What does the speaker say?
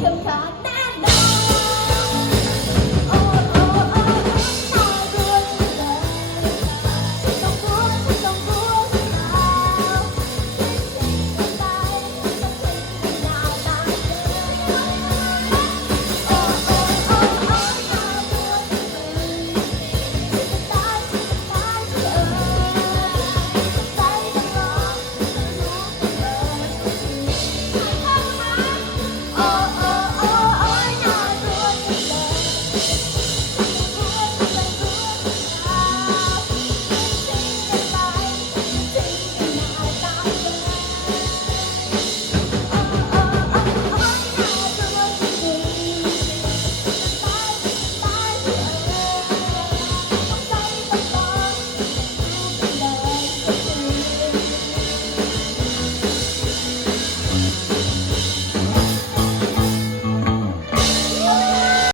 sometimes.